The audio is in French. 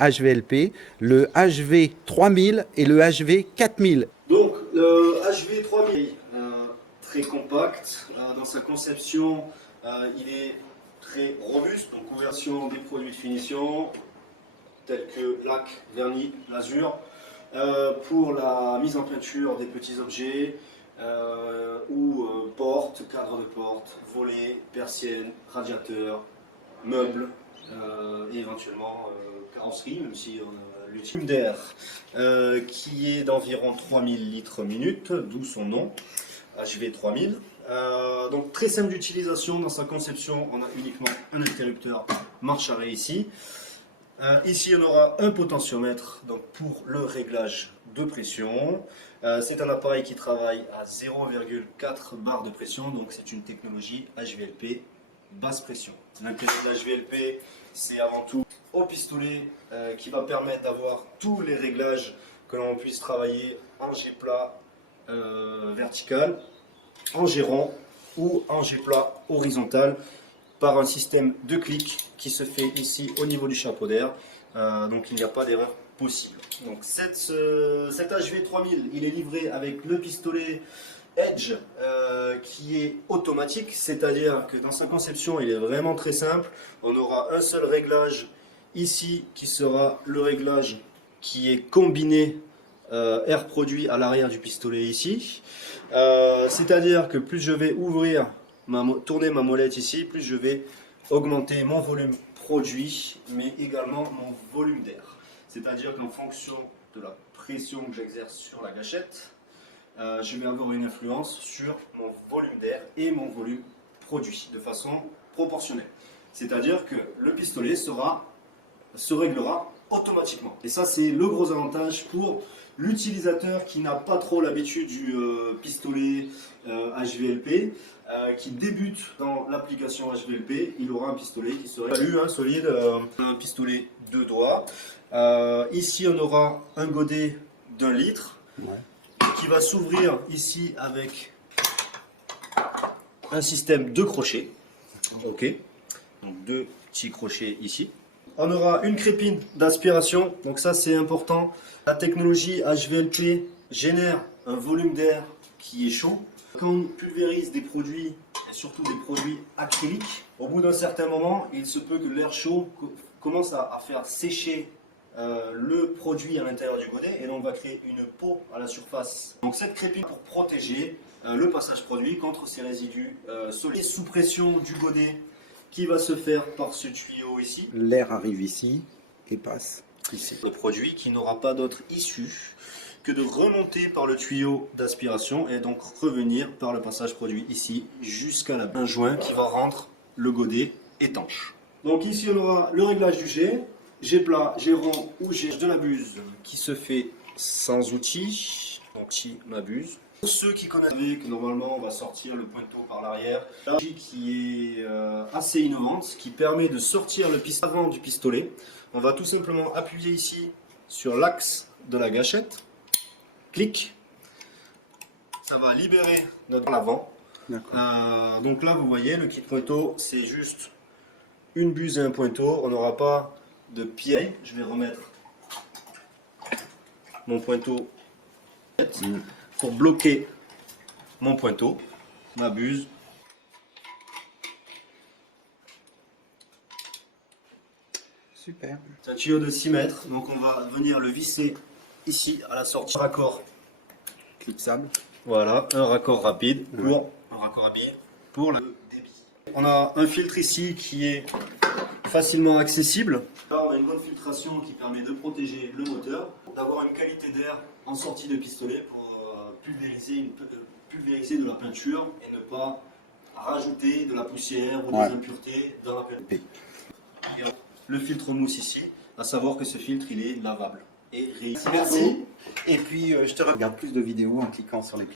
HVLP, le HV3000 et le HV4000. Donc le HV3000, très compact, dans sa conception, il est très robuste, donc conversion des produits de finition tels que lac, vernis, lasure, pour la mise en peinture des petits objets ou portes, cadres de porte, volets, persiennes, radiateurs, meubles et éventuellement carrosserie, même si on a l'ultime d'air qui est d'environ 3000 litres minute, d'où son nom, HV3000. Donc très simple d'utilisation dans sa conception, on a uniquement un interrupteur marche arrêt ici. Ici on aura un potentiomètre donc, pour le réglage de pression. C'est un appareil qui travaille à 0,4 bar de pression, donc c'est une technologie HVLP basse pression. L'intérêt de l'HVLP, c'est avant tout au pistolet qui va permettre d'avoir tous les réglages que l'on puisse travailler en G-plat vertical, en G-rond ou en G-plat horizontal par un système de clic qui se fait ici au niveau du chapeau d'air, donc il n'y a pas d'erreur possible. Donc cet HV3000, il est livré avec le pistolet Edge qui est automatique, c'est-à-dire que dans sa conception il est vraiment très simple. On aura un seul réglage ici qui sera le réglage qui est combiné air produit à l'arrière du pistolet ici, c'est-à-dire que plus je vais ouvrir, tourner ma molette ici, plus je vais augmenter mon volume produit mais également mon volume d'air, c'est-à-dire qu'en fonction de la pression que j'exerce sur la gâchette, je vais avoir une influence sur mon volume d'air et mon volume produit de façon proportionnelle. C'est-à-dire que le pistolet se réglera automatiquement. Et ça, c'est le gros avantage pour l'utilisateur qui n'a pas trop l'habitude du pistolet HVLP, qui débute dans l'application HVLP. Il aura un pistolet qui serait solide, un pistolet 2 doigts. Ici, on aura un godet d'1 litre. Ouais. Qui va s'ouvrir ici avec un système de crochets. Ok, donc 2 petits crochets ici. On aura une crépine d'aspiration, donc ça c'est important. La technologie HVLP génère un volume d'air qui est chaud. Quand on pulvérise des produits, et surtout des produits acryliques, au bout d'un certain moment, il se peut que l'air chaud commence à faire sécher le produit à l'intérieur du godet et donc va créer une peau à la surface. Donc cette crépine pour protéger le passage produit contre ces résidus solides. Sous pression du godet qui va se faire par ce tuyau ici. L'air arrive ici et passe ici. Le produit qui n'aura pas d'autre issue que de remonter par le tuyau d'aspiration et donc revenir par le passage produit ici jusqu'à un joint qui va rendre le godet étanche. Donc ici on aura le réglage du jet. G plat, G rond ou G de la buse qui se fait sans outil, donc si ma buse. Pour ceux qui connaissent que normalement on va sortir le pointeau par l'arrière, qui est assez innovante, qui permet de sortir le pistolet avant du pistolet. On va tout simplement appuyer ici sur l'axe de la gâchette, clic, ça va libérer notre avant. Donc là vous voyez le kit pointeau, c'est juste une buse et un pointeau, on n'aura pas de pied. Je vais remettre mon pointeau pour bloquer mon pointeau, ma buse. Super. C'est un tuyau de 6 mètres, donc on va venir le visser ici à la sortie. Raccord clipsable. Voilà, un raccord rapide pour le débit. On a un filtre ici qui est facilement accessible. Là, on a une bonne filtration qui permet de protéger le moteur, d'avoir une qualité d'air en sortie de pistolet pour pulvériser de la peinture et ne pas rajouter de la poussière ou des impuretés dans la peinture. Et le filtre mousse ici, à savoir que ce filtre il est lavable et réutilisable. Merci. Et puis je te regarde plus de vidéos en cliquant sur les